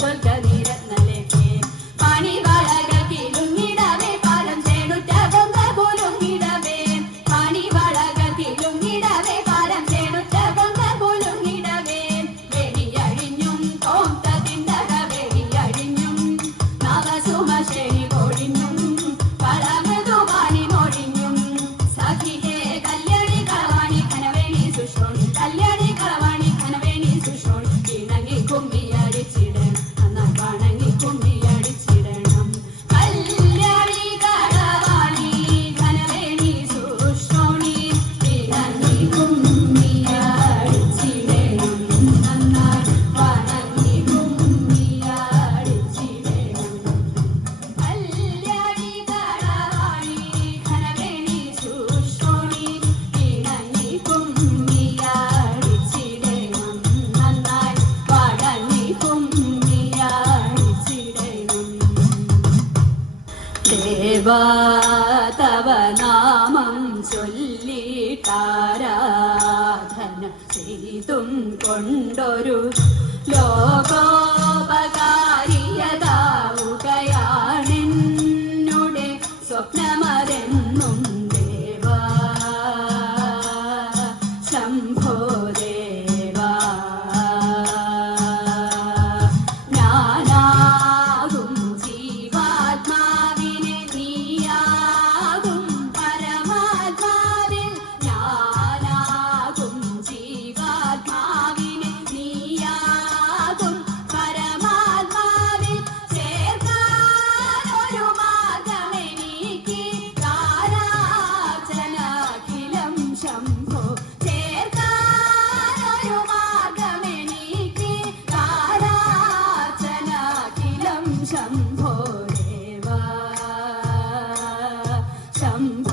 suelta. തവ നാമം ചൊല്ലിട്ടാരാധന ചെയ്തും കൊണ്ടൊരു ലോകോപകാരിയതാവുകയാണെന്നുടെ come.